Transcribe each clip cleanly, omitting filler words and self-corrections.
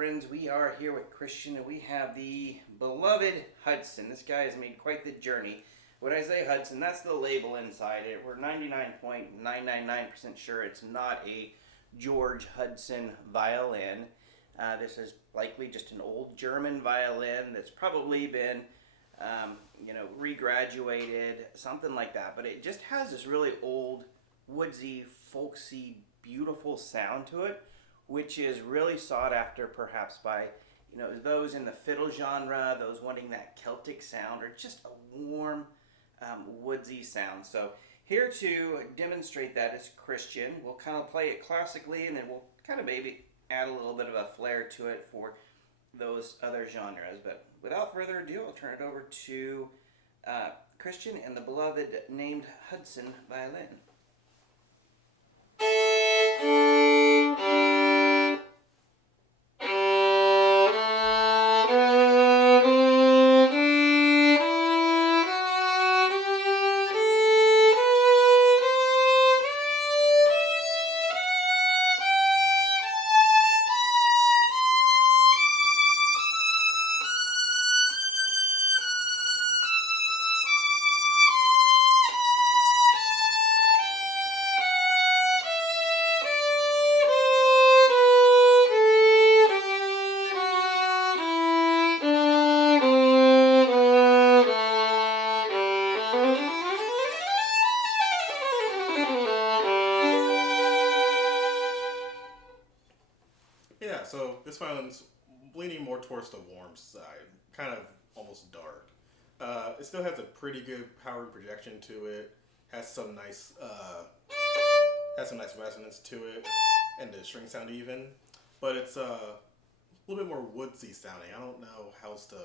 friends. We are here with Christian, and we have the beloved Hudson. This guy has made quite the journey. When I say Hudson, that's the label inside it. We're 99.999% sure it's not a George Hudson violin. This is likely just an old German violin that's probably been, regraduated, something like that. But it just has this really old, woodsy, folksy, beautiful sound to it, which is really sought after perhaps by, those in the fiddle genre, those wanting that Celtic sound, or just a warm, woodsy sound. So here to demonstrate that is Christian. We'll kind of play it classically, and then we'll kind of maybe add a little bit of a flair to it for those other genres. But without further ado, I'll turn it over to Christian and the beloved named Hudson violin. Yeah, so this violin's leaning more towards the warm side, kind of almost dark. It still has a pretty good power projection to it. Has some nice resonance to it, and the string sound even. But it's a little bit more woodsy sounding. I don't know how else to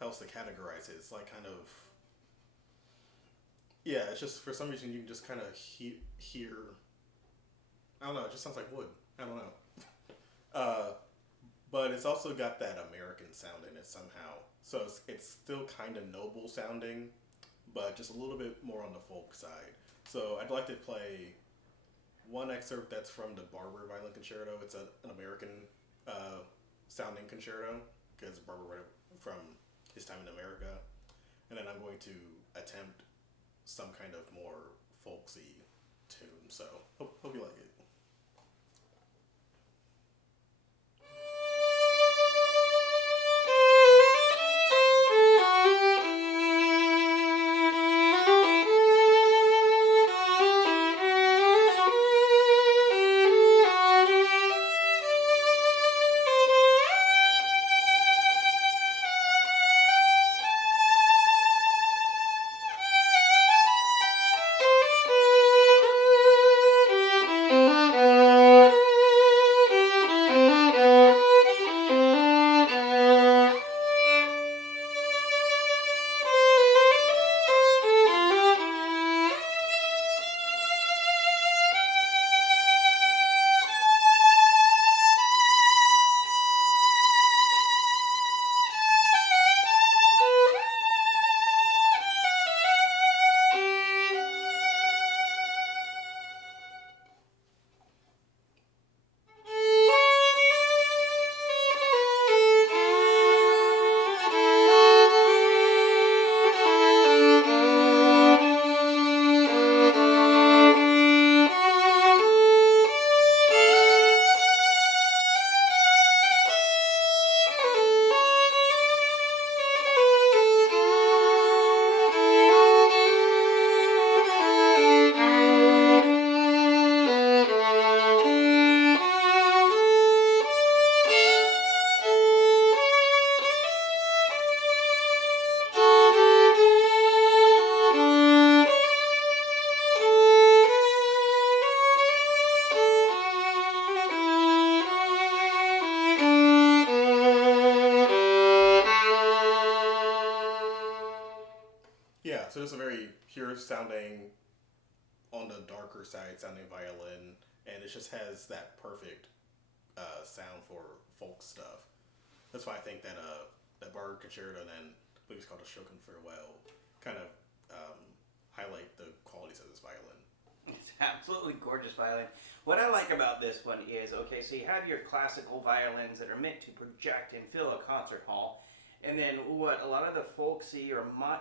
categorize it. It's like kind of, yeah. It's just for some reason you can just kind of hear. I don't know. It just sounds like wood. I don't know. But it's also got that American sound in it somehow. So it's still kind of noble sounding, but just a little bit more on the folk side. So I'd like to play one excerpt that's from the Barber Violin Concerto. It's an American sounding concerto, because Barber wrote it from his time in America. And then I'm going to attempt some kind of more folksy tune. So hope you like it. Yeah, so it's a very pure sounding, on the darker side sounding violin, and it just has that perfect sound for folk stuff. That's why I think that that Barber Concerto and then I believe it's called A Shokin Farewell kind of highlight the qualities of this violin. absolutely gorgeous violin. What I like about this one is, okay, so you have your classical violins that are meant to project and fill a concert hall. And then what a lot of the folksy,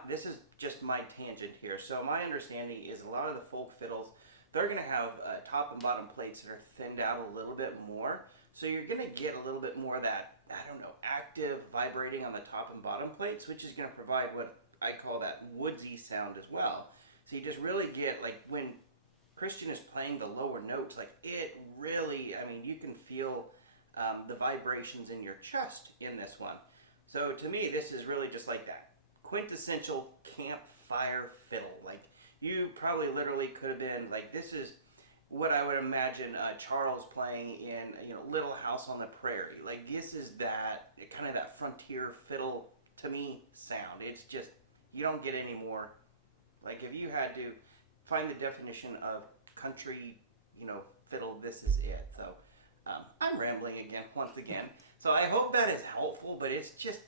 this is just my tangent here. So my understanding is a lot of the folk fiddles, they're going to have top and bottom plates that are thinned out a little bit more. So you're going to get a little bit more of that, I don't know, active vibrating on the top and bottom plates, which is going to provide what I call that woodsy sound as well. So you just really get, like, when Christian is playing the lower notes, like, it really, I mean, you can feel the vibrations in your chest in this one. So to me, this is really just like that quintessential campfire fiddle. Like, you probably literally could have been, like, this is what I would imagine Charles playing in, Little House on the Prairie. Like, this is that, kind of that frontier fiddle, to me, sound. It's just, you don't get any more. Like, if you had to find the definition of country, fiddle, this is it. So, I'm rambling again, once again. So I hope that is helpful, but it's just,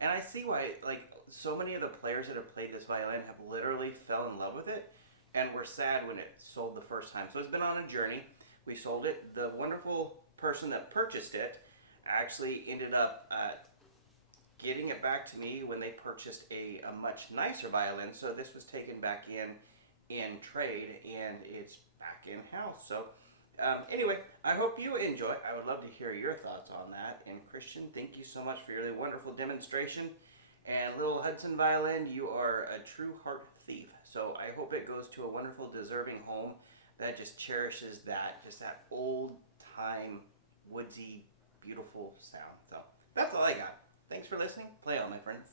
and I see why, like, so many of the players that have played this violin have literally fell in love with it, and were sad when it sold the first time. So it's been on a journey. We sold it. The wonderful person that purchased it actually ended up getting it back to me when they purchased a much nicer violin. So this was taken back in trade, and it's back in-house. So anyway, I hope you enjoy. I would love to hear your thoughts on that. And Christian, thank you so much for your really wonderful demonstration. And little Hudson violin, you are a true heart thief. So I hope it goes to a wonderful, deserving home that just cherishes that old time, woodsy, beautiful sound. So that's all I got. Thanks for listening. Play on, my friends.